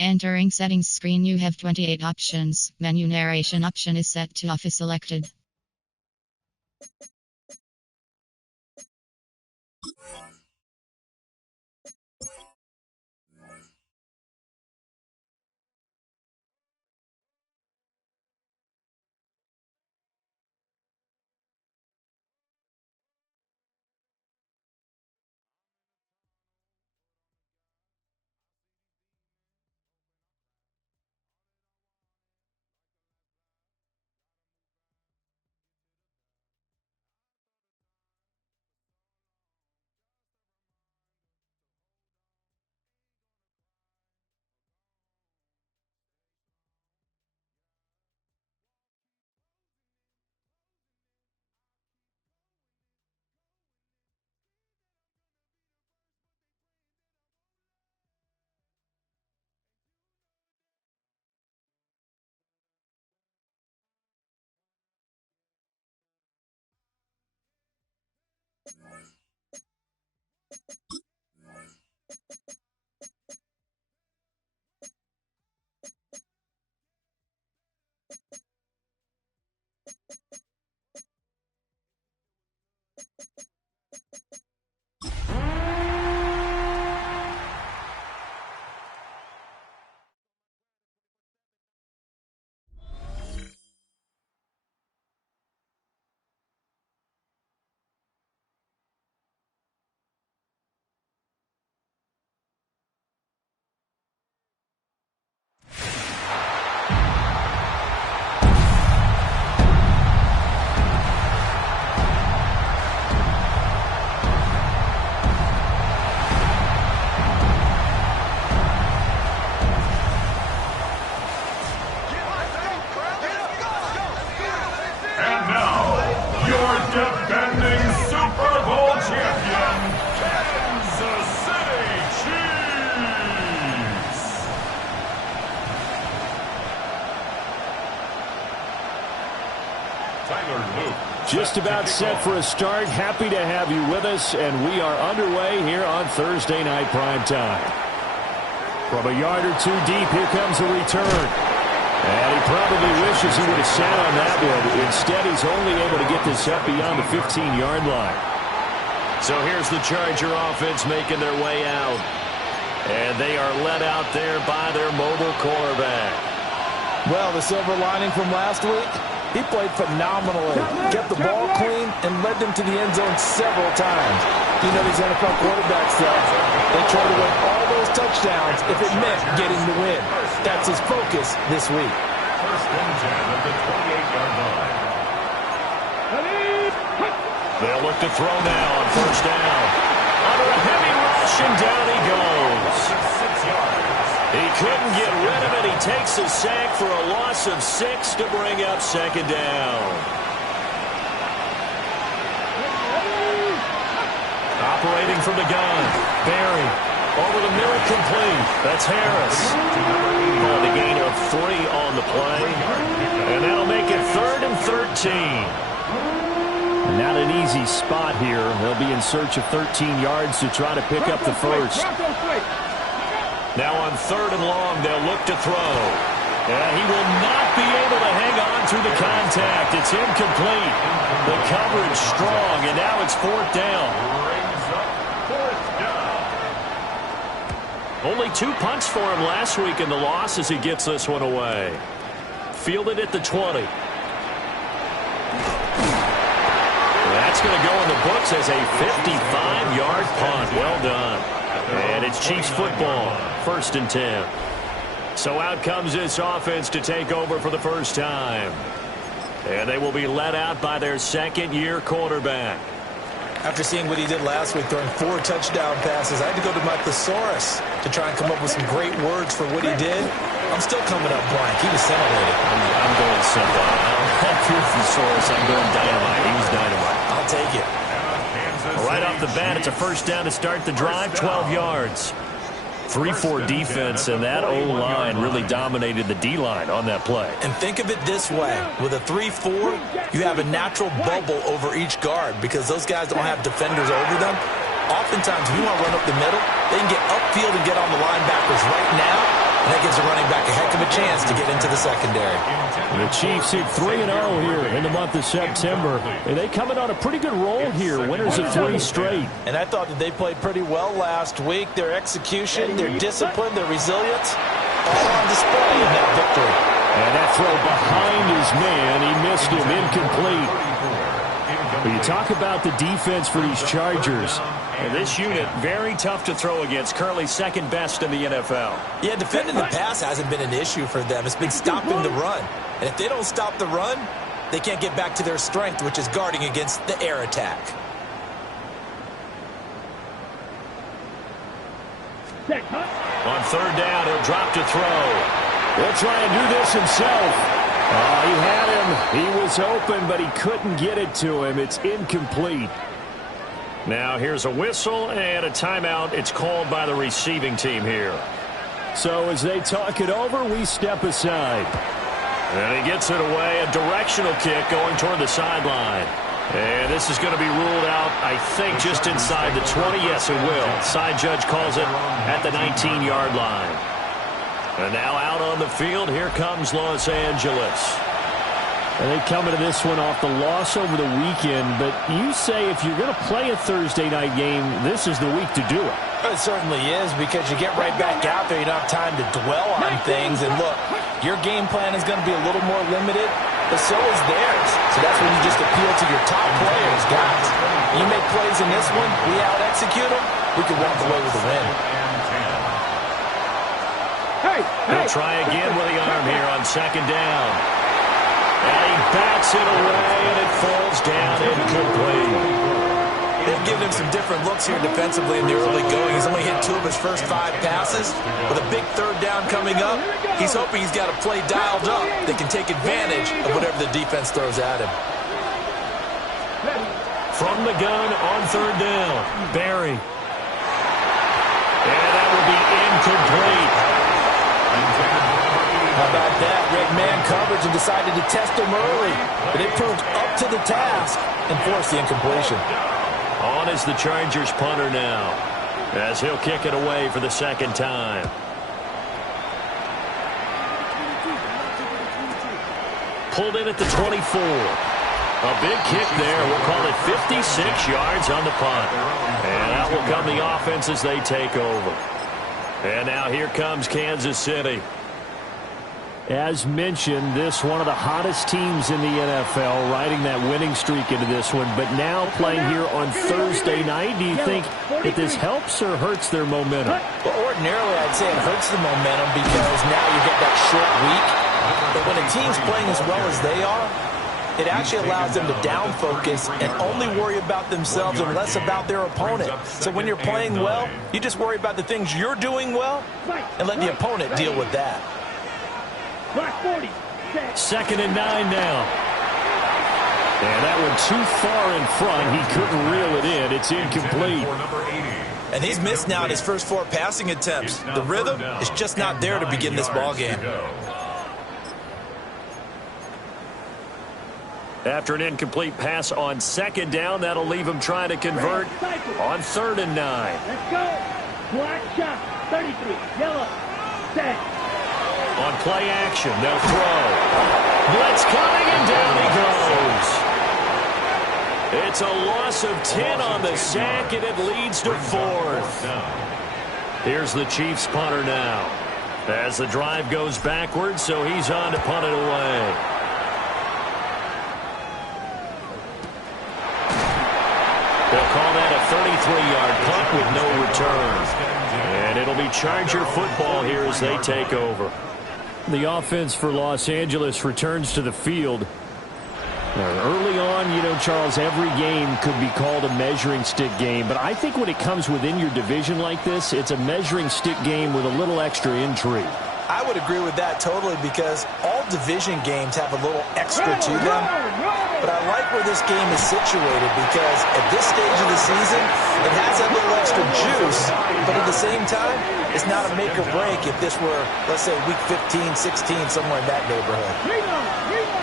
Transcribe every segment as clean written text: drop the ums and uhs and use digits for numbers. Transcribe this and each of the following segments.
Entering settings screen, you have 28 options. Menu narration option is set to off is selected. Defending Super Bowl champion, Kansas City Chiefs. Tyler Luke. Just about set for a start. Happy to have you with us, and we are underway here on Thursday Night Primetime. From a yard or two deep, here comes the return. And he probably wishes he would have sat on that one. Instead, he's only able to get this up beyond the 15-yard line. So here's the Charger offense making their way out. And they are led out there by their mobile quarterback. Well, the silver lining from last week, he played phenomenally. Kept the ball clean and led them to the end zone several times. You know these NFL quarterbacks, though, they try to win all those touchdowns if it meant getting the win. That's his focus this week. First and 10 at the 28-yard line. They'll look to throw now on first down. Under a heavy rush, and down he goes. 6 yards. He couldn't get rid of it. He takes a sack for a loss of 6 to bring up second down. Operating from the gun, Barry. Over the middle, complete. That's Harris. The gain of 3 on the play. And that'll make it 3rd and 13. Not an easy spot here. They'll be in search of 13 yards to try to pick up the first. Now on 3rd and long, they'll look to throw. And he will not be able to hang on through the contact. It's incomplete. The coverage strong, and now it's 4th down. Only 2 punts for him last week in the loss as he gets this one away. Fielded at the 20. That's going to go in the books as a 55-yard punt. Well done. And it's Chiefs football, 1st and 10. So out comes this offense to take over for the first time. And they will be led out by their second-year quarterback. After seeing what he did last week, throwing 4 touchdown passes, I had to go to my thesaurus to try and come up with some great words for what he did. I'm still coming up blank. He was scintillating. I'm going simple. I don't have your thesaurus. I'm going dynamite. He was dynamite. I'll take it. Right off the bat, it's a first down to start the drive, 12 yards. 3-4 defense, and that O-line really dominated the D-line on that play. And think of it this way. With a 3-4, you have a natural bubble over each guard because those guys don't have defenders over them. Oftentimes, if you want to run up the middle, they can get upfield and get on the linebackers. Right now, And that gives the running back a heck of a chance to get into the secondary. The Chiefs hit 3-0 here in the month of September. And they come in on a pretty good roll here, winners of 3 straight. And I thought that they played pretty well last week. Their execution, their discipline, their resilience, all on display in that victory. And that throw behind his man, he missed him, incomplete. But you talk about the defense for these Chargers. And this unit, very tough to throw against, currently second best in the NFL. Yeah, defending the pass hasn't been an issue for them. It's been stopping the run. And if they don't stop the run, they can't get back to their strength, which is guarding against the air attack. On third down, he'll drop to throw. He'll try and do this himself. He had him. He was open, but he couldn't get it to him. It's incomplete. Now here's a whistle and a timeout. It's called by the receiving team here. So as they talk it over, we step aside. And he gets it away. A directional kick going toward the sideline. And this is going to be ruled out, I think, just inside the 20. Yes, it will. Side judge calls it at the 19-yard line. And now out on the field, here comes Los Angeles. And they come into this one off the loss over the weekend. But you say if you're going to play a Thursday night game, this is the week to do it. It certainly is, because you get right back out there. You don't have time to dwell on things. And look, your game plan is going to be a little more limited, but so is theirs. So that's when you just appeal to your top players, guys. You make plays in this one, we out-execute them, we can walk away with a win. He'll try again with the arm here on second down. And he bats it away, and it falls down incomplete. They've given him some different looks here defensively in the early going. He's only hit 2 of his first 5 passes. With a big third down coming up, he's hoping he's got a play dialed up that can take advantage of whatever the defense throws at him. From the gun on third down, Barry. And that will be incomplete. How about that? Red man coverage and decided to test him early. But it proved up to the task and forced the incompletion. On is the Chargers punter now, as he'll kick it away for the second time. Pulled in at the 24. A big kick there. We'll call it 56 yards on the punt. And out will come the offense as they take over. And now here comes Kansas City. As mentioned, this one of the hottest teams in the NFL, riding that winning streak into this one, but now playing here on Thursday night. Do you think that this helps or hurts their momentum? Well, ordinarily, I'd say it hurts the momentum because now you get that short week. But when a team's playing as well as they are, it actually allows them to down focus and only worry about themselves and less about their opponent. So when you're playing well, you just worry about the things you're doing well and let the opponent deal with that. Second and 9 now. And that one too far in front. He couldn't reel it in. It's incomplete. And he's missed now in his first 4 passing attempts. The rhythm is just not there to begin this ball game. After an incomplete pass on second down, that'll leave him trying to convert on third and 9. Let's go. Black shot. 33. Yellow. Set. On play action, they'll throw. Blitz coming, and down he goes. It's a loss of 10 on the sack, and it leads to 4th. Here's the Chiefs punter now, as the drive goes backwards, so he's on to punt it away. They'll call that a 33-yard punt with no return. And it'll be Charger football here as they take over. The offense for Los Angeles returns to the field. Early on, you know, Charles, every game could be called a measuring stick game. But I think when it comes within your division like this, it's a measuring stick game with a little extra intrigue. I would agree with that totally, because all division games have a little extra to them. But I like where this game is situated, because at this stage of the season, it has a little extra juice. But at the same time, it's not a make or break if this were, let's say, week 15, 16, somewhere in that neighborhood.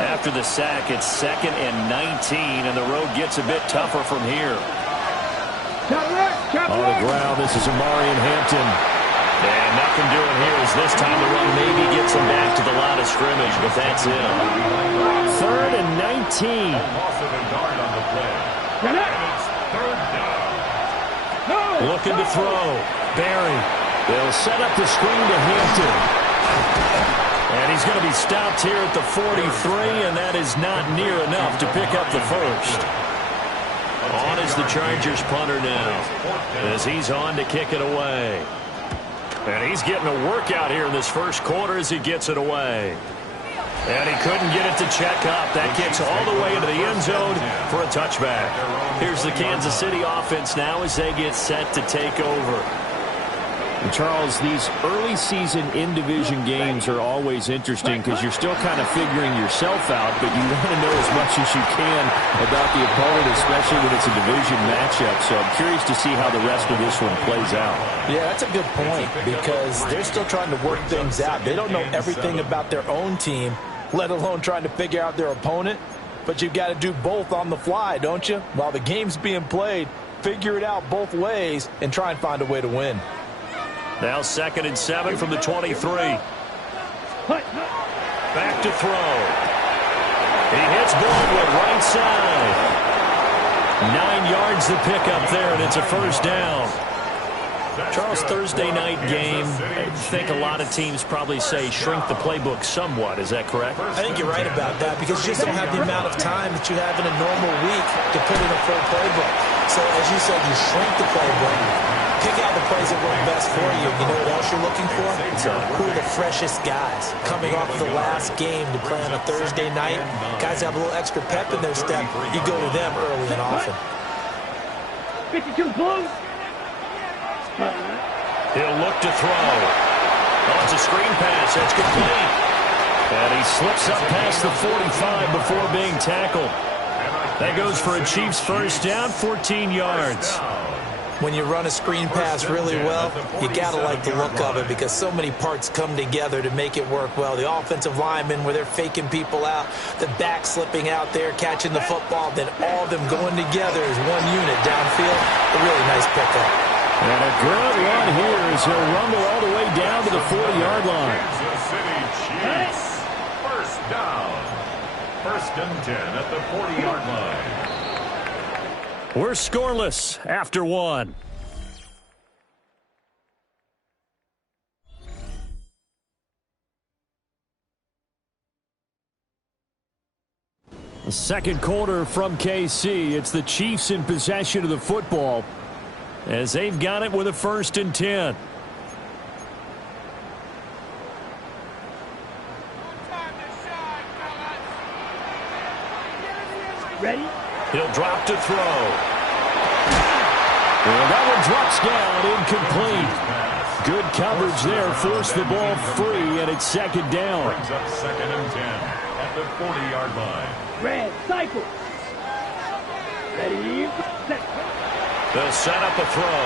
After the sack, it's second and 19, and the road gets a bit tougher from here. On the ground, this is Amari and Hampton. And nothing doing here as this time the run maybe gets him back to the line of scrimmage, but that's it. 3rd and 19. Loss of a yard on the play. And it's 3rd down. Looking to throw. Barry. They'll set up the screen to Hampton. And he's going to be stopped here at the 43, and that is not near enough to pick up the first. On is the Chargers punter now, as he's on to kick it away. And he's getting a workout here in this first quarter as he gets it away. And he couldn't get it to check up. That kicks all the way into the end zone for a touchback. Here's the Kansas City offense now as they get set to take over. And Charles, these early season in-division games are always interesting because you're still kind of figuring yourself out, but you want to know as much as you can about the opponent, especially when it's a division matchup. So I'm curious to see how the rest of this one plays out. Yeah, that's a good point because they're still trying to work things out. They don't know everything about their own team, let alone trying to figure out their opponent. But you've got to do both on the fly, don't you? While the game's being played, figure it out both ways and try and find a way to win. Now 2nd and 7 from the 23. Back to throw. He hits Baldwin right side. 9 yards to pick up there, and it's a first down. Charles, Thursday night game, I think a lot of teams probably say shrink the playbook somewhat. Is that correct? I think you're right about that because you just don't have the amount of time that you have in a normal week to put in a full playbook. So as you said, you shrink the playbook, pick out the plays that work best for you. You know what else you're looking for? Who are the freshest guys coming off the last game to play on a Thursday night? Guys have a little extra pep in their step. You go to them early and often. 52 blue. He'll look to throw. Oh, it's a screen pass. That's complete. And he slips up past the 45 before being tackled. That goes for a Chiefs first down, 14 yards. When you run a screen pass really well, you got to like the look of it because so many parts come together to make it work well. The offensive linemen where they're faking people out, the back slipping out there, catching the football, then all of them going together as one unit downfield. A really nice pickup. And a good run here as he'll rumble all the way down to the 40-yard line. Kansas City Chiefs. First down. 1st and 10 at the 40-yard line. We're scoreless after one. The second quarter from KC. It's the Chiefs in possession of the football, as they've got it with a 1st and 10. Ready? He'll drop to throw. And that one drops down, incomplete. Good coverage there, forced the ball free, and it's 2nd down. Brings up 2nd and 10 at the 40-yard line. Red, cycle. Ready, set. They'll set up a throw.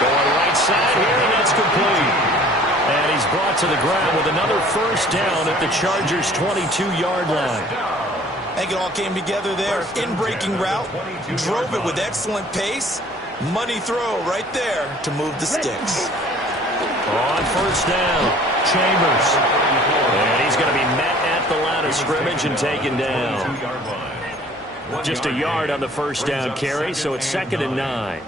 Going right side here, and that's complete. And he's brought to the ground with another first down at the Chargers' 22-yard line. I think it all came together there. In-breaking route, drove it with excellent pace. Money throw right there to move the sticks. On first down, Chambers. And he's going to be met at the line of scrimmage and taken down. Just a yard on the first down carry, so it's 2nd and 9.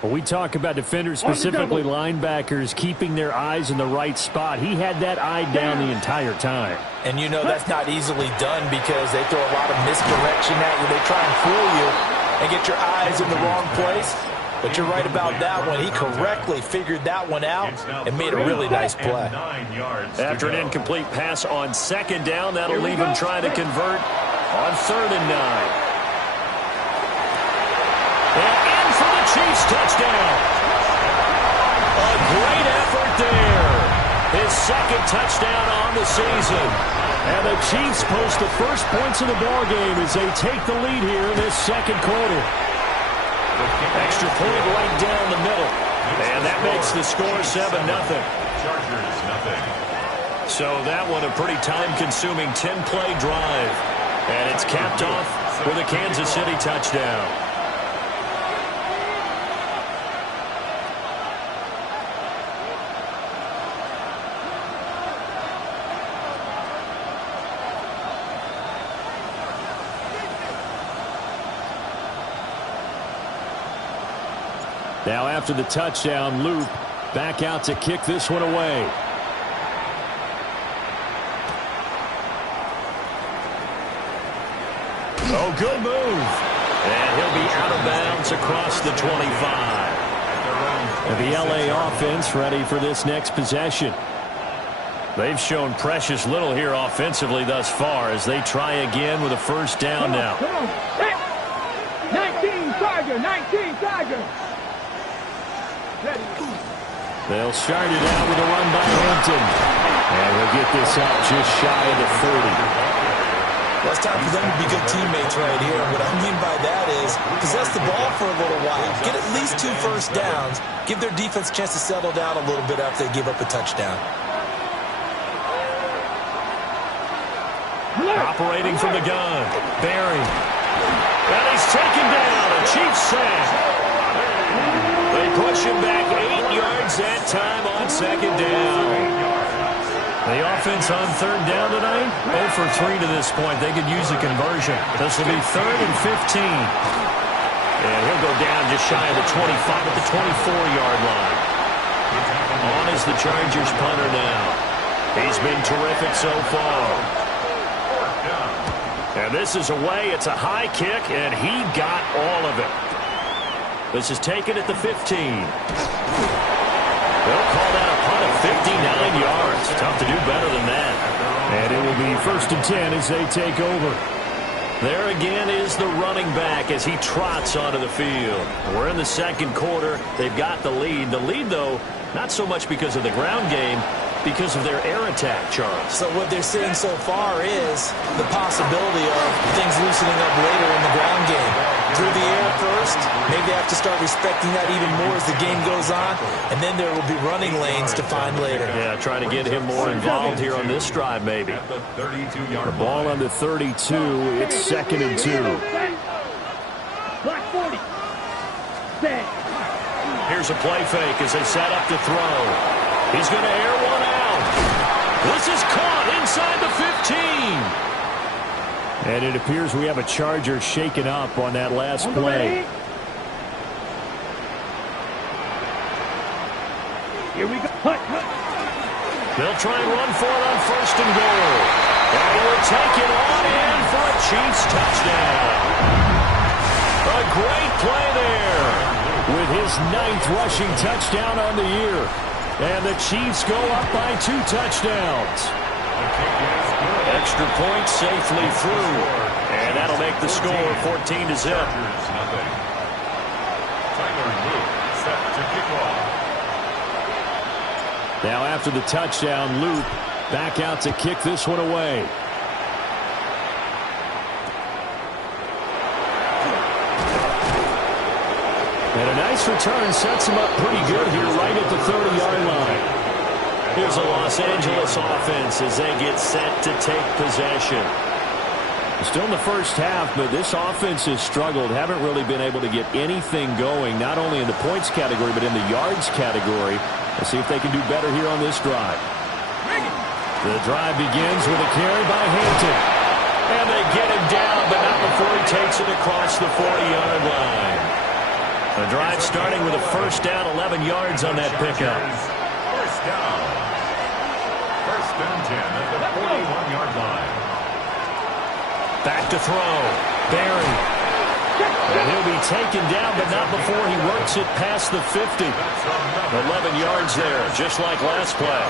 When we talk about defenders, specifically linebackers, keeping their eyes in the right spot, he had that eye down the entire time. And you know that's not easily done because they throw a lot of misdirection at you. They try and fool you and get your eyes in the wrong place. But you're right about that one. He correctly figured that one out and made a really nice play. After an incomplete pass on 2nd down, that'll leave him trying to convert on 3rd and 9. And in for the Chiefs touchdown. A great effort there. His 2nd touchdown on the season. And the Chiefs post the first points of the ballgame as they take the lead here in this 2nd quarter. Extra point right down the middle. And that makes the score 7-0. Chargers, nothing. So that one a pretty time-consuming 10-play drive. And it's capped off with a Kansas City touchdown. Now after the touchdown, loop back out to kick this one away. Oh, good move. And he'll be out of bounds across the 25. And the LA offense ready for this next possession. They've shown precious little here offensively thus far as they try again with a first down now. Come on. 19 Tiger, 19 Tiger. Ready. They'll start it out with a run by Hampton. And we'll get this up just shy of the 30. Well, it's time for them to be good teammates right here. What I mean by that is possess the ball for a little while. Get at least 2 first downs. Give their defense a chance to settle down a little bit after they give up a touchdown. Operating from the gun. Barry. And he's taken down. A Chiefs sack. They push him back 8 yards that time on second down. The offense on third down tonight, 0 for 3 to this point. They could use a conversion. This will be 3rd and 15. And he'll go down just shy of the 25 at the 24-yard line. On is the Chargers punter now. He's been terrific so far. And this is away. It's a high kick, and he got all of it. This is taken at the 15. They'll call that a punt of 59 yards. Tough to do better than that. And it will be 1st and 10 as they take over. There again is the running back as he trots onto the field. We're in the second quarter. They've got the lead. The lead, though, not so much because of the ground game, because of their air attack, Charles. So what they're seeing so far is the possibility of things loosening up later in the ground game. Through the air first, maybe they have to start respecting that even more as the game goes on, and then there will be running lanes to find later. Yeah, trying to get him more involved here on this drive, maybe. The ball on the 32, it's 2nd and 2. Black 40. Set. Here's a play fake as they set up to throw. He's going to air one out. This is caught inside the 15. And it appears we have a Charger shaken up on that last play. Here we go. Hut. They'll try and run for it on 1st and goal. And he will take it on in for a Chiefs touchdown. A great play there. With his 9th rushing touchdown on the year. And the Chiefs go up by 2 touchdowns. Extra point safely through. And that'll make the score 14-0. Now after the touchdown, loop back out to kick this one away. And a nice return sets him up pretty good here right at the 30-yard line. Here's a Los Angeles offense as they get set to take possession. Still in the first half, but this offense has struggled. Haven't really been able to get anything going, not only in the points category, but in the yards category. Let's see if they can do better here on this drive. The drive begins with a carry by Hampton. And they get him down, but not before he takes it across the 40-yard line. The drive starting with a first down, 11 yards on that pickup. First down. 1st and 10 at the 41-yard line. Back to throw. Barry. And he'll be taken down, but not before he works it past the 50. 11 yards there, just like last play.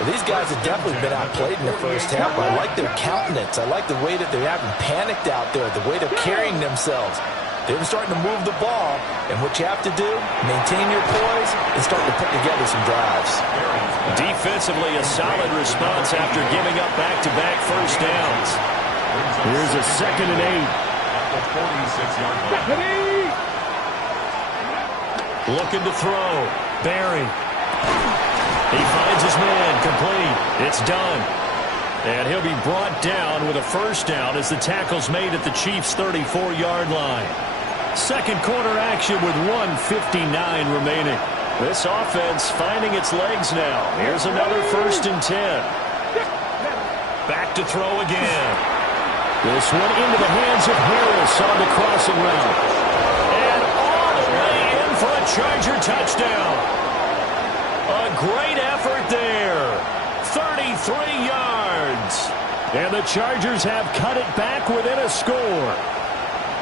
Well, these guys have definitely been outplayed in the first half. I like their countenance. I like the way that they haven't panicked out there, the way they're carrying themselves. They're starting to move the ball, and what you have to do, maintain your poise and start to put together some drives. Defensively, a solid response after giving up back-to-back first downs. Here's a 2nd and 8. Looking to throw. Barry. He finds his man. Complete. It's done. And he'll be brought down with a first down as the tackle's made at the Chiefs' 34-yard line. Second quarter action with 1:59 remaining. This offense finding its legs now. Here's another 1st and 10. Back to throw again. This one into the hands of Harris on the crossing route. And all the way in for a Charger touchdown. A great effort there. 33 yards. And the Chargers have cut it back within a score.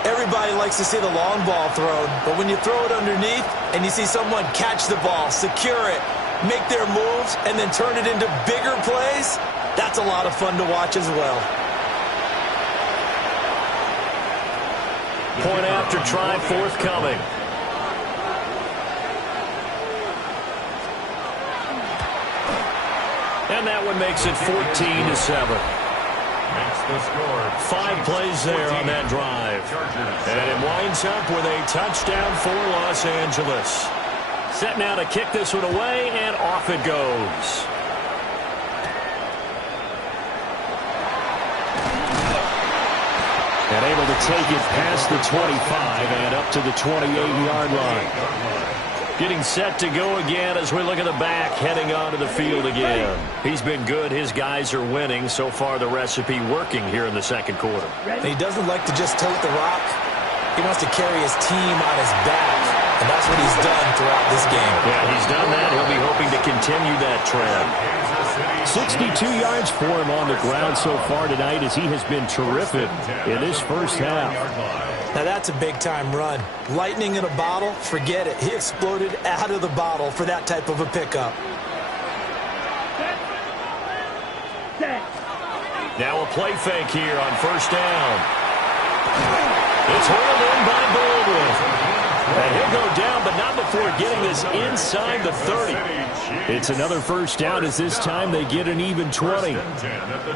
Everybody likes to see the long ball thrown, but when you throw it underneath and you see someone catch the ball, secure it, make their moves, and then turn it into bigger plays, that's a lot of fun to watch as well. Point after try forthcoming. And that one makes it 14-7. Makes the score. 5 plays there on that drive. And it winds up with a touchdown for Los Angeles. Set now to kick this one away, and off it goes. And able to take it past the 25 and up to the 28-yard line. Getting set to go again as we look at the back, heading onto the field again. He's been good. His guys are winning. So far, the recipe working here in the second quarter. He doesn't like to just tote the rock. He wants to carry his team on his back, and that's what he's done throughout this game. Yeah, he's done that. He'll be hoping to continue that trend. 62 yards for him on the ground so far tonight as he has been terrific in this first half. Now that's a big-time run. Lightning in a bottle, forget it. He exploded out of the bottle for that type of a pickup. Now a play fake here on first down. It's hurled in by Baldwin. And he'll go down, but not before getting this inside the 30. It's another first down as this time they get an even 20.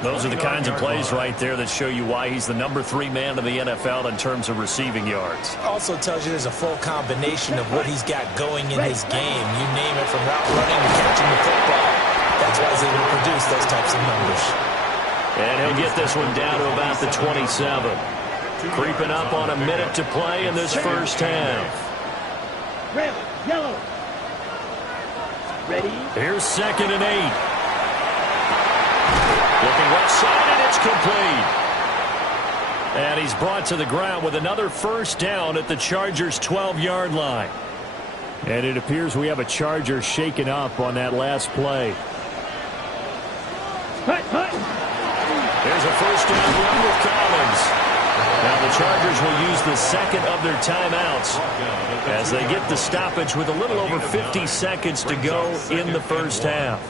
Those are the kinds of plays right there that show you why he's the number 3 man in the NFL in terms of receiving yards. Also tells you there's a full combination of what he's got going in his game. You name it, from route running to catching the football. That's why he's able to produce those types of numbers. And he'll get this one down to about the 27. Creeping up on a minute to play in this first half. Red, yellow. Ready? Here's 2nd and 8. Looking left side, and it's complete. And he's brought to the ground with another first down at the Chargers' 12-yard line. And it appears we have a Charger shaken up on that last play. Hut, hut. There's a first down run with Collins. Now the Chargers will use the second of their timeouts as they get the stoppage with a little over 50 seconds to go in the first half.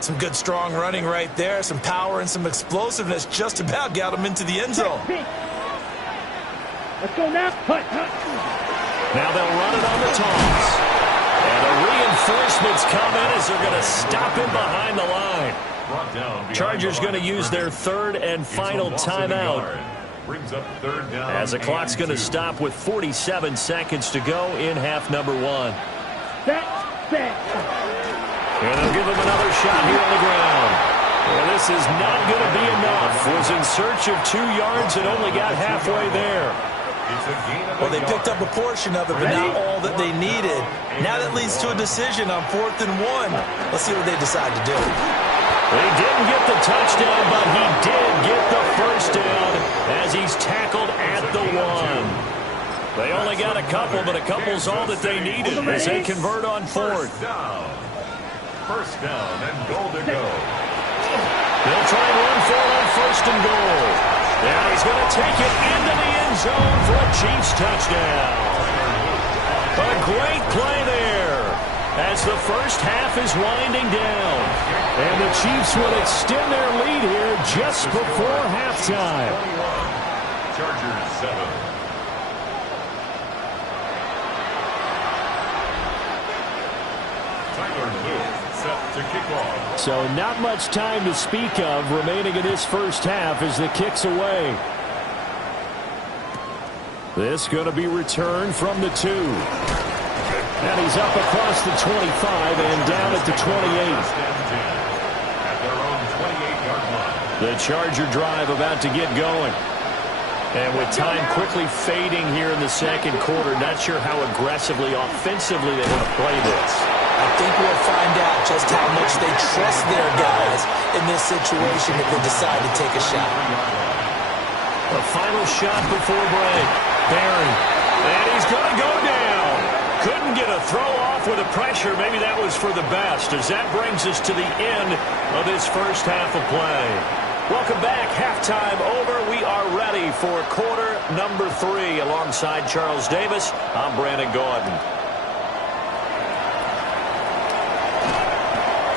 Some good strong running right there. Some power and some explosiveness just about got him into the end zone. Let's go now. Hut, hut. Now they'll run it on the toss. And the reinforcements come in as they're going to stop him behind the line. Chargers going to use their third and final timeout. Brings up third down. As the clock's going to stop with 47 seconds to go in half number 1. Set. And they'll give him another shot here on the ground. And this is not going to be enough. Was in search of 2 yards and only got halfway there. Well, they picked up a portion of it, but not all that they needed. Now that leads to a decision on 4th and 1. Let's see what they decide to do. He didn't get the touchdown, but he did get the first down as he's tackled at the 1. They only got a couple, but a couple's all that they needed as they convert on 4th. First down and goal to go. They'll try and run for it on 1st and goal. And he's going to take it into the end zone for a Chiefs touchdown. A great play there as the first half is winding down. And the Chiefs will extend their lead here just before halftime. Chargers 7. Set to kick off. So not much time to speak of remaining in this first half as the kick's away. This going to be returned from the 2. And he's up across the 25 and down at the 28. At their own 28-yard line. The Charger drive about to get going. And with time quickly fading here in the second quarter, not sure how aggressively, offensively they want to play this. I think we'll find out just how much they trust their guys in this situation if they decide to take a shot. A final shot before break. Barry. And he's going to go down. Couldn't get a throw off with the pressure. Maybe that was for the best, as that brings us to the end of this first half of play. Welcome back. Halftime over. We are ready for quarter number 3. Alongside Charles Davis, I'm Brandon Gordon.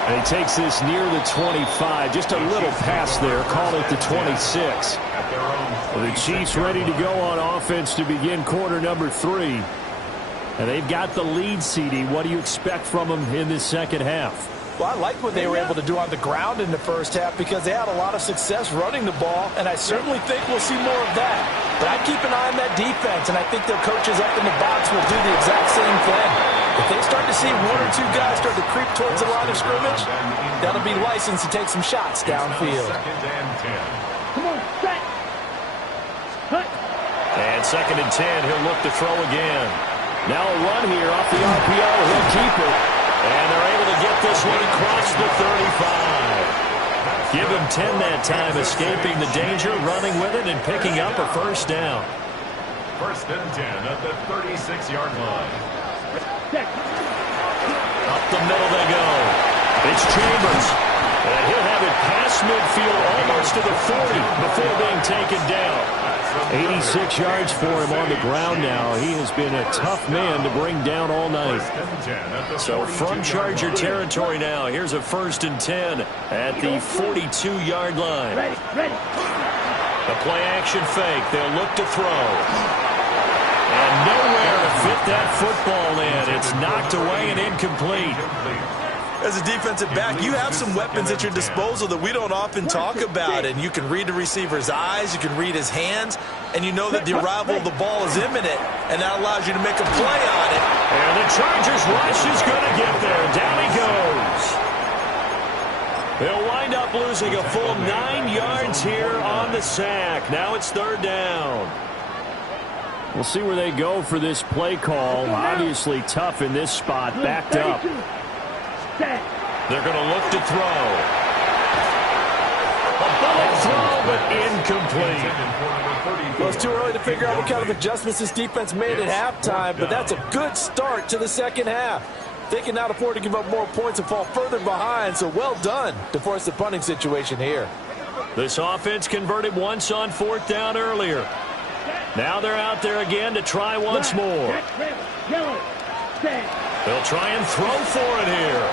And he takes this near the 25. Just a little pass there. Call it the 26. The Chiefs ready to go on offense to begin quarter number 3. And they've got the lead, CD. What do you expect from them in this second half? Well, I like what they were able to do on the ground in the first half because they had a lot of success running the ball, and I certainly think we'll see more of that. But I keep an eye on that defense, and I think their coaches up in the box will do the exact same thing. If they start to see 1 or 2 guys start to creep towards the line of scrimmage, that'll be licensed to take some shots downfield. Come on, set. Cut. And 2nd and 10, he'll look to throw again. Now a run here off the RPO. He'll keep it. And they're able to get this one across the 35. Give him 10 that time, escaping the danger, running with it, and picking up a first down. 1st and 10 at the 36-yard line. Up the middle they go. It's Chambers. And he'll have it past midfield almost to the 40 before being taken down. 86 yards for him on the ground now. He has been a tough man to bring down all night. So from Charger territory now, here's a 1st and 10 at the 42-yard line. Ready. The play action fake. They'll look to throw. And nowhere to fit that football in. It's knocked away and incomplete. As a defensive back, you have some weapons at your disposal that we don't often talk about, and you can read the receiver's eyes, you can read his hands, and you know that the arrival of the ball is imminent, and that allows you to make a play on it. And the Chargers rush is going to get there. Down he goes. They'll wind up losing a full 9 yards here on the sack. Now it's 3rd down. We'll see where they go for this play call. Obviously tough in this spot, backed up. They're going to look to throw. A bullet throw, but incomplete. Well, it's too early to figure out what kind of adjustments this defense made at halftime, but that's a good start to the second half. They cannot afford to give up more points and fall further behind, so well done to force the punting situation here. This offense converted once on 4th down earlier. Now they're out there again to try once more. They'll try and throw for it here.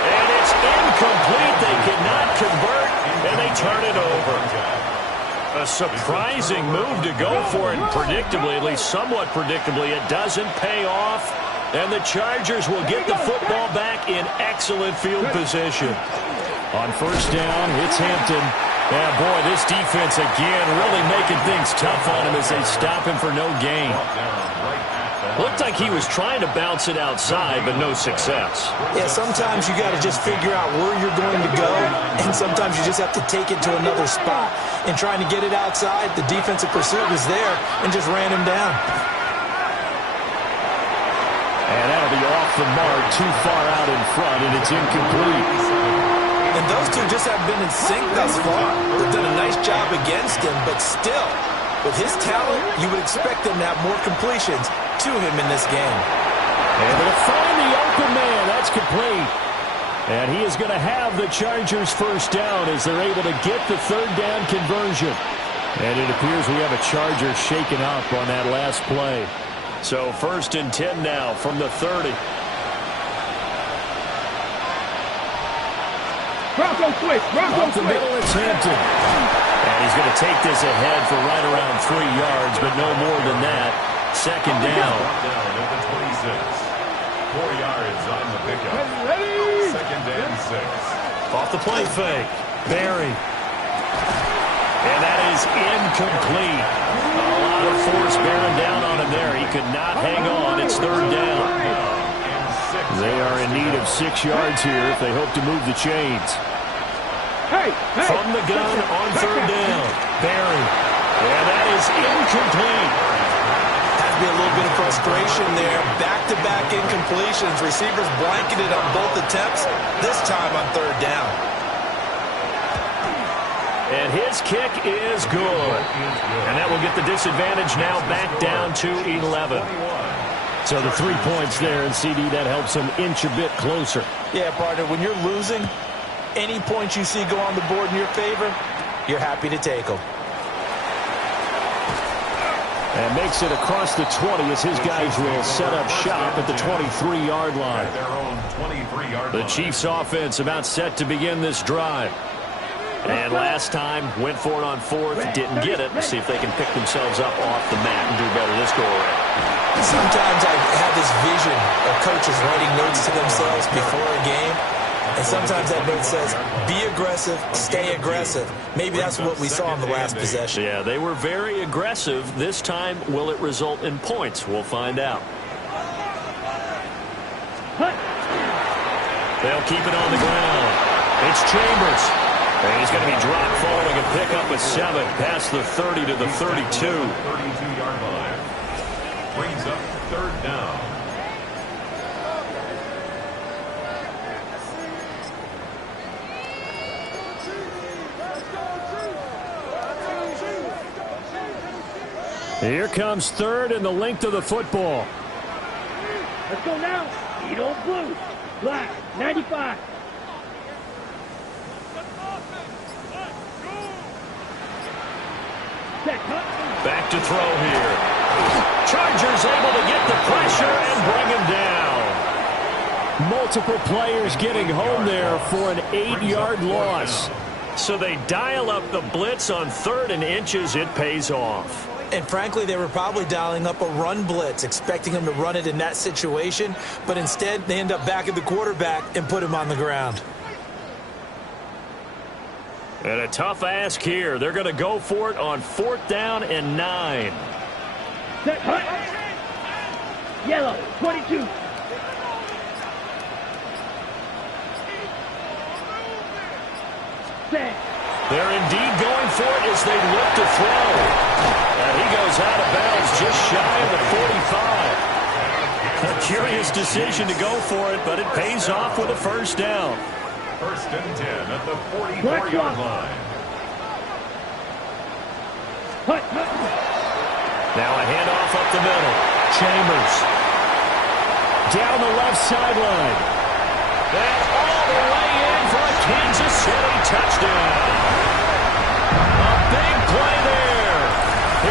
And it's incomplete. They cannot convert, and they turn it over. A surprising move to go for it, and predictably, at least somewhat predictably, it doesn't pay off. And the Chargers will get the football back in excellent field position. On 1st down, it's Hampton. Yeah, boy, this defense again really making things tough on him as they stop him for no gain. Looked like he was trying to bounce it outside, but no success. Yeah, sometimes you got to just figure out where you're going to go, and sometimes you just have to take it to another spot. And trying to get it outside, the defensive pursuit was there and just ran him down. And that'll be off the mark, too far out in front, and it's incomplete. And those two just haven't been in sync thus far. They've done a nice job against him, but still, with his talent, you would expect them to have more completions to him in this game. And they'll find the open man. That's complete. And he is going to have the Chargers 1st down as they're able to get the 3rd down conversion. And it appears we have a Charger shaken up on that last play. So 1st and 10 now from the 30. Bronco switch. Up the middle, it's Hampton. And he's going to take this ahead for right around 3 yards, but no more than that. 2nd down. Down at the 26. 4 yards on the pickup. 2nd and 6. Off the play fake. Barry. And that is incomplete. A lot of force bearing down on him there. He could not hang on. It's 3rd down. They are in need of 6 yards here if they hope to move the chains. From the gun on 3rd down. Barry. And that is incomplete. Has to be a little bit of frustration there. Back-to-back incompletions. Receivers blanketed on both attempts, this time on 3rd down. And his kick is good. And that will get the disadvantage now back down to 11. So the 3 points there, and CD, that helps them inch a bit closer. Yeah, partner, when you're losing, any points you see go on the board in your favor, you're happy to take them. And makes it across the 20 as his guys will set up shop at the 23-yard line. At their own 23-yard line. The Chiefs offense about set to begin this drive. And last time, went for it on fourth, didn't get it. See if they can pick themselves up off the mat and do better this go-around. Sometimes I have this vision of coaches writing notes to themselves before a game. And sometimes that note says, be aggressive, stay aggressive. Maybe that's what we saw in the last possession. Yeah, they were very aggressive. This time, will it result in points? We'll find out. They'll keep it on the ground. It's Chambers. And he's going to be dropped following a pickup of 7 past the 30 to the 32. 32-yard line. Brings up third down. Here comes third and the length of the football. Let's go now. Eat on blue. Black, 95. Back to throw here. Chargers able to get the pressure and bring him down. Multiple players getting home there for an 8-yard loss. So they dial up the blitz on 3rd and inches. It pays off. And frankly, they were probably dialing up a run blitz, expecting him to run it in that situation. But instead, they end up back at the quarterback and put him on the ground. And a tough ask here. They're going to go for it on 4th down and 9. Set, hut. Yellow, 22. Set. They're indeed going for it as they look to throw. And he goes out of bounds just shy of the 45. A curious decision to go for it, but it pays off with a first down. 1st and 10 at the 44-yard line. Now a handoff up the middle. Chambers. Down the left sideline. And all the way in for a Kansas City touchdown. A big play there.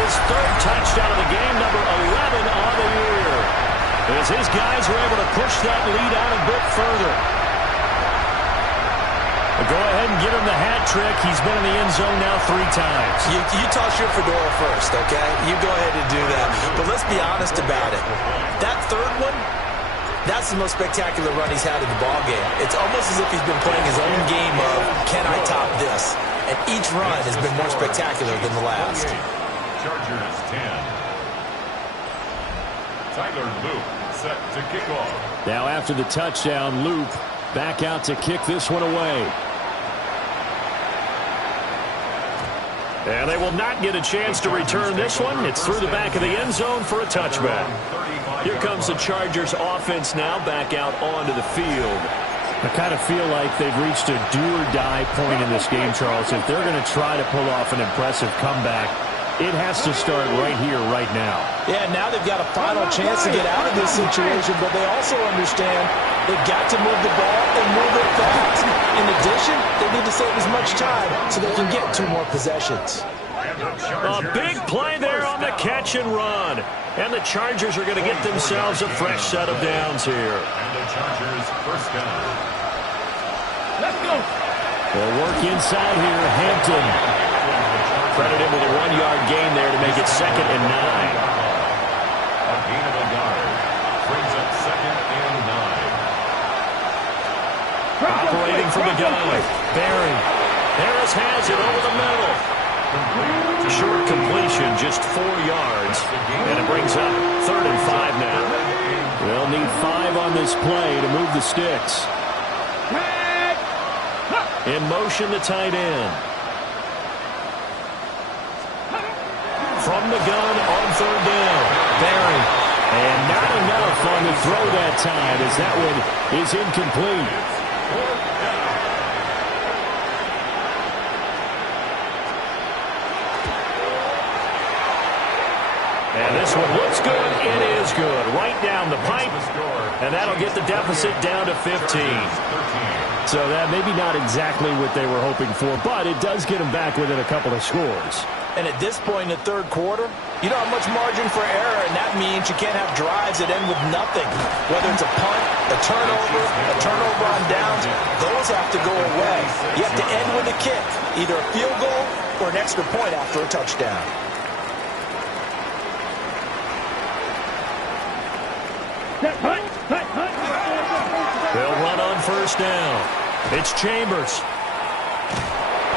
His 3rd touchdown of the game, number 11 on the year. As his guys were able to push that lead out a bit further. Go ahead and give him the hat trick. He's been in the end zone now 3 times. You toss your fedora first, okay? You go ahead and do that. But let's be honest about it. That 3rd one, that's the most spectacular run he's had in the ballgame. It's almost as if he's been playing his own game of, can I top this? And each run has been more spectacular than the last. Chargers 10. Tyler Loop set to kick off. Now after the touchdown, Loop back out to kick this one away. And they will not get a chance to return this one. It's through the back of the end zone for a touchback. Here comes the Chargers offense now back out onto the field. I kind of feel like they've reached a do-or-die point in this game, Charles. If they're going to try to pull off an impressive comeback, it has to start right here, right now. Yeah, now they've got a final chance to get out of this situation, but they also understand they've got to move the ball and move it fast. In addition, they need to save as much time so they can get 2 more possessions. A big play there on the catch and run. And the Chargers are going to get themselves a fresh set of downs here. And the Chargers first down. Let's go. They'll work inside here. Hampton. Credited with a 1-yard gain there to make it 2nd and 9. A gain of a yard. Brings up 2nd and 9. Operating from the gun. Barry. Harris has it over the middle. Short completion, just 4 yards. And it brings up 3rd and 5 now. They'll need 5 on this play to move the sticks. In motion, the tight end. From the gun on 3rd down. Barry. And not enough on the throw that time as that one is incomplete. And this this one looks good. It is good. Right down the pipe. And that'll get the deficit down to 15. So that maybe not exactly what they were hoping for, but it does get them back within a couple of scores. And at this point in the third quarter, you don't have much margin for error, and that means you can't have drives that end with nothing. Whether it's a punt, a turnover on downs, those have to go away. You have to end with a kick, either a field goal or an extra point after a touchdown. They'll run on first down. It's Chambers.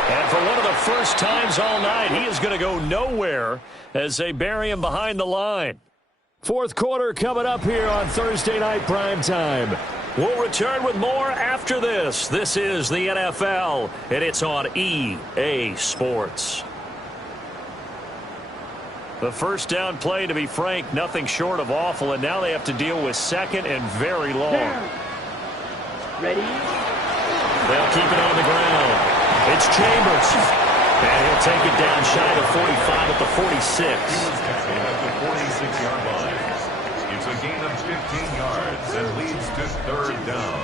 And for one of the first times all night, he is going to go nowhere as they bury him behind the line. Fourth quarter coming up here on Thursday Night Prime Time. We'll return with more after this. This is the NFL, and it's on EA Sports. The first down play, to be frank, nothing short of awful, and now they have to deal with second and very long. Ready? They'll keep it on the ground. It's Chambers. And he'll take it down shy of 45 at the 46. At the 46-yard line. It's a gain of 15 yards and leads to third down.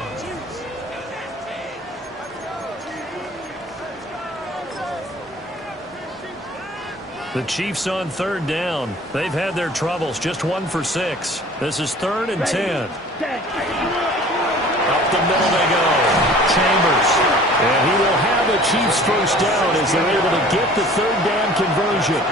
The Chiefs on third down. They've had their troubles. Just 1 for 6. This is 3rd and 10. Up the middle they go. Chambers. And he will have a Chiefs first down as they're able to get the third down conversion.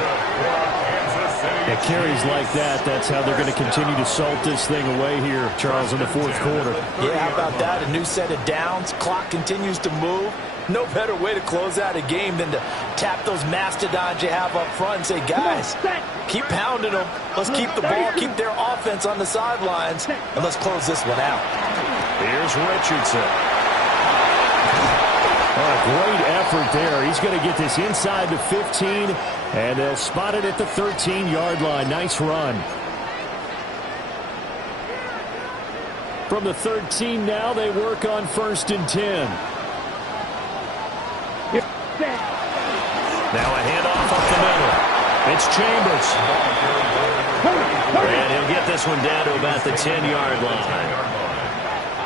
It carries like that. That's how they're going to continue to salt this thing away here, Charles, in the fourth quarter. Yeah, how about that? A new set of downs. Clock continues to move. No better way to close out a game than to tap those mastodons you have up front and say, guys, keep pounding them. Let's keep the ball, keep their offense on the sidelines, and let's close this one out. Here's Richardson. Oh, great effort there. He's going to get this inside the 15, and they'll spot it at the 13-yard line. Nice run. From the 13 now, they work on 1st and 10. Now a handoff up the middle. It's Chambers. And he'll get this one down to about the 10-yard line.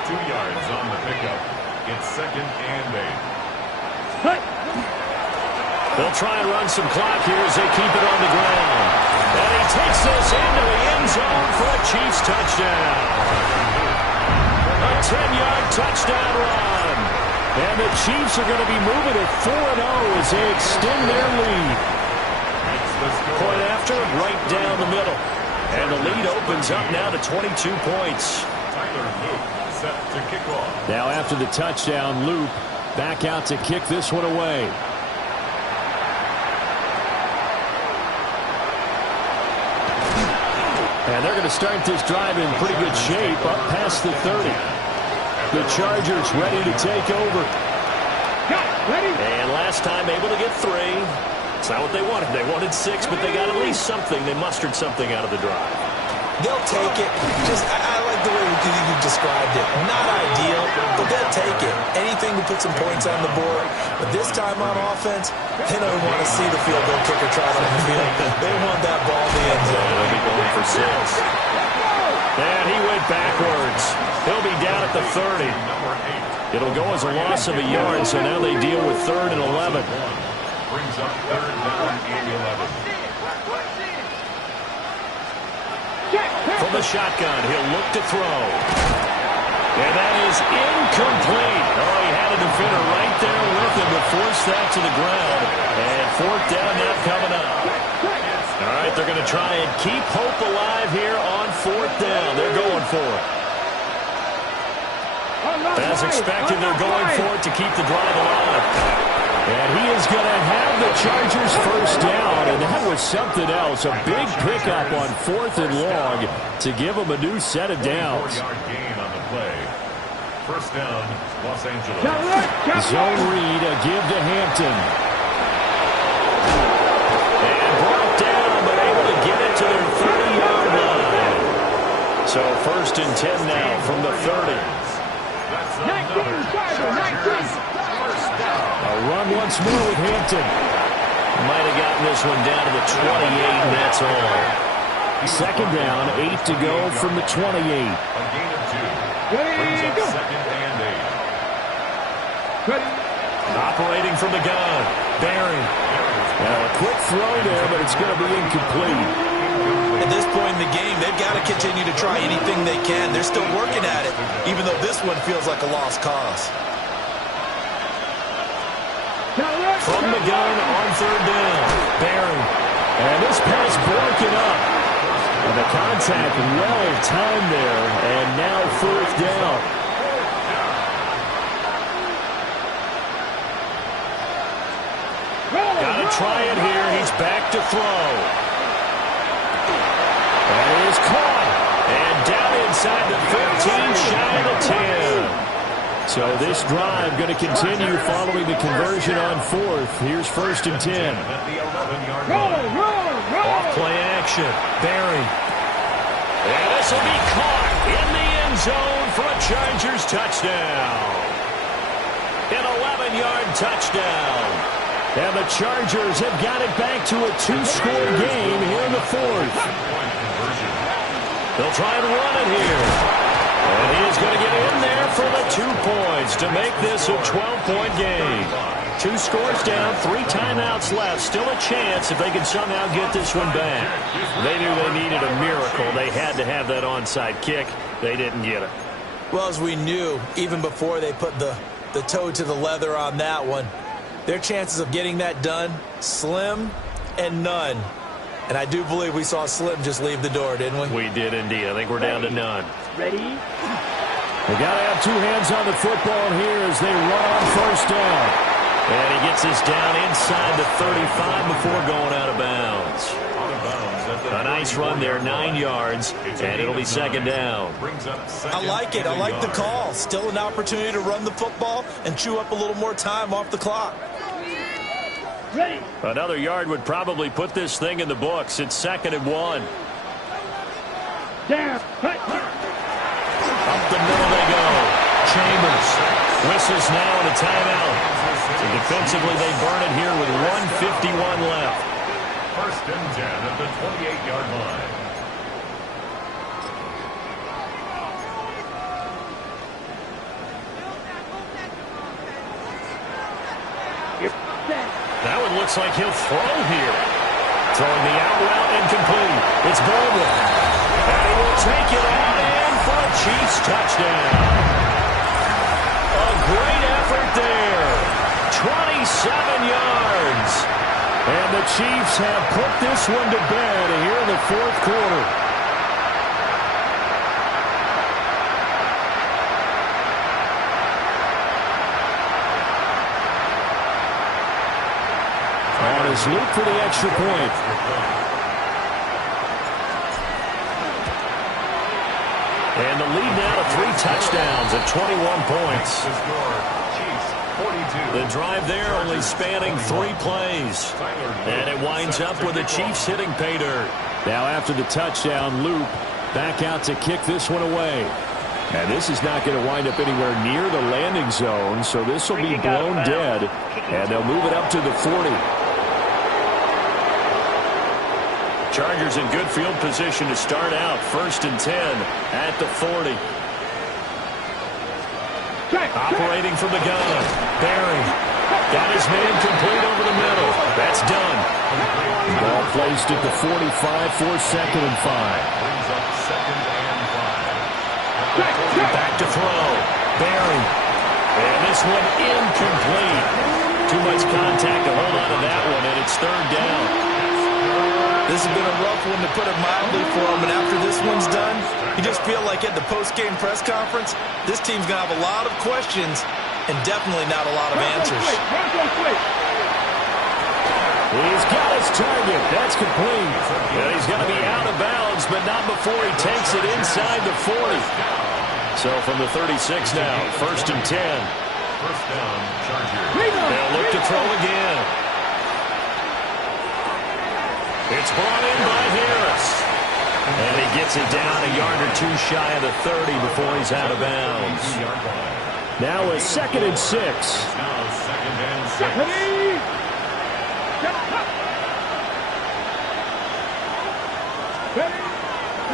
2 yards on the pickup. It's 2nd and 8. They'll try and run some clock here as they keep it on the ground. And he takes this into the end zone for a Chiefs touchdown. A 10-yard touchdown run. And the Chiefs are going to be moving to 4-0 as they extend their lead. Point after, right down the middle. And the lead opens up now to 22 points. Tyler Luke set to kick off. Now after the touchdown, Loop back out to kick this one away. And they're going to start this drive in pretty good shape up past the 30. The Chargers ready to take over. And last time able to get 3. It's not what they wanted. They wanted 6, but they got at least something. They mustered something out of the drive. They'll take it. I like the way you described it. Not ideal, but they'll take it. Anything to put some points on the board. But this time on offense, they don't want to see the field goal kicker trot on the field. They want that ball in the end zone. They'll be going for 6. And he went backwards. He'll be down at the 30. It'll go as a loss of a yard, so now they deal with 3rd and 11. Brings up 3rd down and 11. From the shotgun, he'll look to throw. And that is incomplete. Oh, he had a defender right there with him to force that to the ground. And 4th down now coming up. All right, they're going to try and keep hope alive here on 4th down. They're going for it. As expected, they're going for it to keep the drive alive. And he is going to have the Chargers first down, and that was something else. A big pickup on 4th and long to give them a new set of downs. 4-yard gain on the play. First down, Los Angeles. Zone read, a give to Hampton. And brought down, but able to get it to their 30-yard line. So 1st and 10 now from the 30. That's another A run once more with Hampton. Might have gotten this one down to the 28, and that's all. Second down, 8 to go from the 28. A gain of 2. Brings up second and 8. Operating from the gun. Barry. Now a quick throw there, but it's going to be incomplete. At this point in the game, they've got to continue to try anything they can. They're still working at it, even though this one feels like a lost cause. From the gun on third down. Barry. And this pass broken up. And the contact well timed there, and now fourth down. Gotta try it here. He's back to throw. That is caught. And down inside the 15, shy of the 10. So this drive going to continue following the conversion on fourth. Here's first and 10. At the 11-yard line. Off play action. Barry. And this will be caught in the end zone for a Chargers touchdown. An 11-yard touchdown. And the Chargers have got it back to a two-score game here in the fourth. They'll try and run it here. And he is going to get in there for the 2 points to make this a 12-point game. 2 scores down, 3 timeouts left. Still a chance if they can somehow get this one back. They knew they needed a miracle. They had to have that onside kick. They didn't get it. Well, as we knew, even before they put the toe to the leather on that one, their chances of getting that done, slim and none. And I do believe we saw Slim just leave the door, didn't we? We did indeed. I think we're down to none. Ready? They got to have 2 hands on the football here as they run on first down. And he gets this down inside the 35 before going out of bounds. A nice run there, 9 yards, and it'll be second down. I like it. I like the call. Still an opportunity to run the football and chew up a little more time off the clock. Ready? Another yard would probably put this thing in the books. It's second and 1. Down. Up the middle they go. Chambers whistles now in a timeout. And defensively, they burn it here with 1:51 left. First and 10 at the 28-yard line. That one looks like he'll throw here. Throwing the out route incomplete. It's Baldwin. And he will take it on in for a Chiefs touchdown. A great effort there. 27 yards. And the Chiefs have put this one to bed here in the fourth quarter. On his loop for the extra point. And the lead now to 3 touchdowns at 21 points. The drive there only spanning 3 plays. And it winds up with the Chiefs hitting pay dirt. Now after the touchdown, Loop back out to kick this one away. And this is not going to wind up anywhere near the landing zone, so this will be blown dead. And they'll move it up to the 40. Chargers in good field position to start out. First and 10 at the 40. Operating from the gun. Barry got his man complete over the middle. That's done. Ball placed at the 45 for second and 5. Back to throw. Barry. And this one incomplete. Too much contact to hold on to that one, and it's third down. This has been a rough one, to put it mildly, for him. And after this one's done, you just feel like at the post-game press conference, this team's going to have a lot of questions and definitely not a lot of answers. He's got his target. That's complete. Yeah, he's going to be out of bounds, but not before he takes it inside the 40. So from the 36 now, first and 10. First down, Chargers. They'll look to throw again. It's brought in by Harris. And he gets it down a yard or 2 shy of the 30 before he's out of bounds. Now a second and 6. Now second and 6.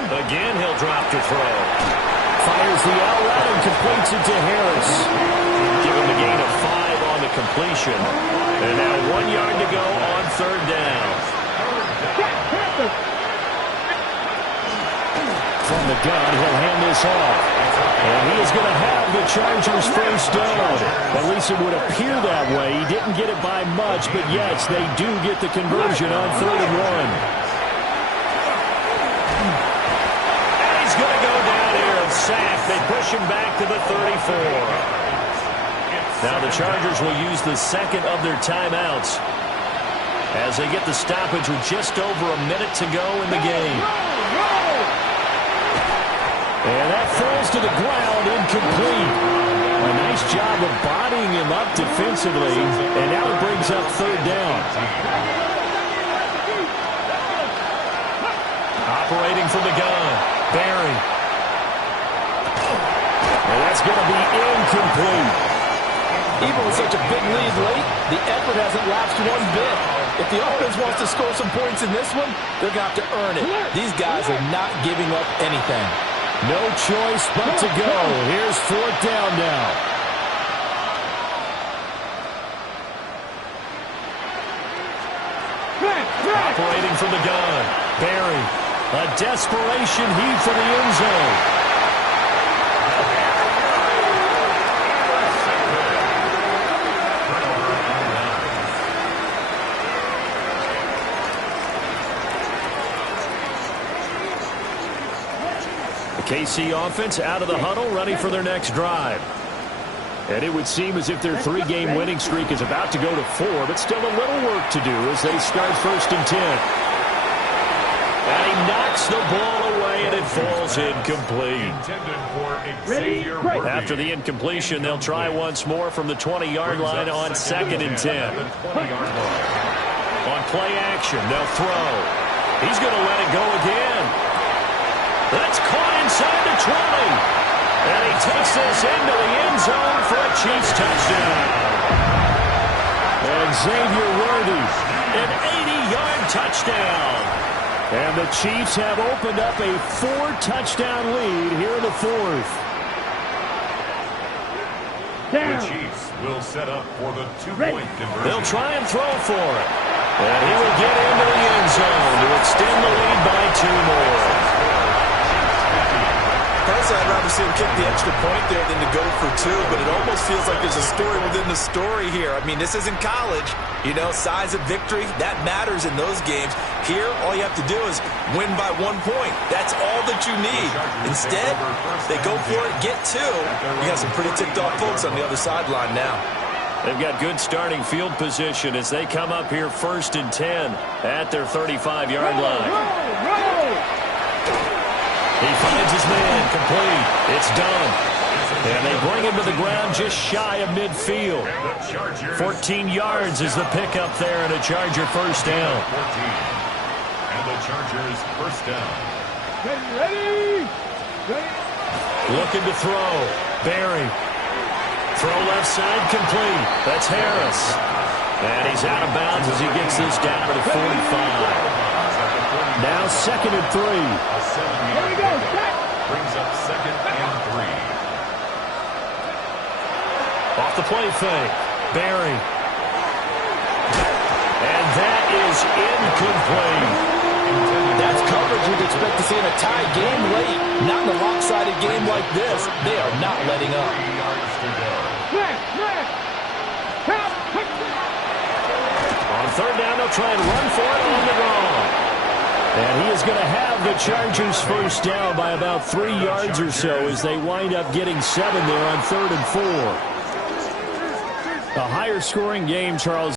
Again, he'll drop to throw. Fires the out route and completes it to Harris. Give him a gain of 5 on the completion. And now 1 yard to go on third down. From the gun, he'll hand this off. And he is going to have the Chargers first down. At least it would appear that way. He didn't get it by much, but yes, they do get the conversion on 3rd and 1. And he's going to go down here and sack. They push him back to the 34. Now the Chargers will use the second of their timeouts as they get the stoppage with just over a minute to go in the game. And that falls to the ground, incomplete. A nice job of bodying him up defensively, and now it brings up 3rd down. Operating from the gun, Barry. And that's going to be incomplete. Even with such a big lead late, the effort hasn't lapsed one bit. If the offense wants to score some points in this one, they're going to have to earn it. These guys are not giving up anything. No choice but to go. Here's 4th down now. Operating from the gun, Barry. A desperation heave for the end zone. KC offense out of the huddle, ready for their next drive. And it would seem as if their 3-game winning streak is about to go to 4, but still a little work to do as they start 1st and 10. And he knocks the ball away, and it falls incomplete. After the incompletion, they'll try once more from the 20-yard line on 2nd and 10. On play action, they'll throw. He's going to let it go again. That's caught inside the 20. And he takes this into the end zone for a Chiefs touchdown. And Xavier Worthy, An 80-yard touchdown. and the Chiefs have opened up a 4-touchdown lead here in the 4th. The Chiefs will set up for the 2-point conversion. They'll try and throw for it. And he will get into the end zone to extend the lead by 2 more. Personally, I'd rather see him kick the extra point there than to go for 2, but it almost feels like there's a story within the story here. I mean, this isn't college. You know, size of victory, that matters in those games. Here, all you have to do is win by 1 point. That's all that you need. Instead, they go for it, get 2. You got some pretty ticked-off folks on the other sideline now. They've got good starting field position as they come up here 1st and 10 at their 35-yard line. He finds his man, complete. It's done. And they bring him to the ground just shy of midfield. 14 yards is the pickup there and a Charger first down. 14. And the Chargers first down. Ready? Looking to throw. Barry. Throw left side, complete. That's Harris. And he's out of bounds as he gets this down to the 45. Now 2nd and 3. A 7-yard pickup brings up 2nd and 3. Off the play fake. Barry. And that is incomplete. That's coverage you'd expect to see in a tie game late. Not in a lopsided game like this. They are not letting up. 3 yards to go. On 3rd down, they'll try and run for it on the draw. And he is going to have the Chargers first down by about 3 yards or so as they wind up getting 7 there on 3rd and 4. A higher scoring game, Charles.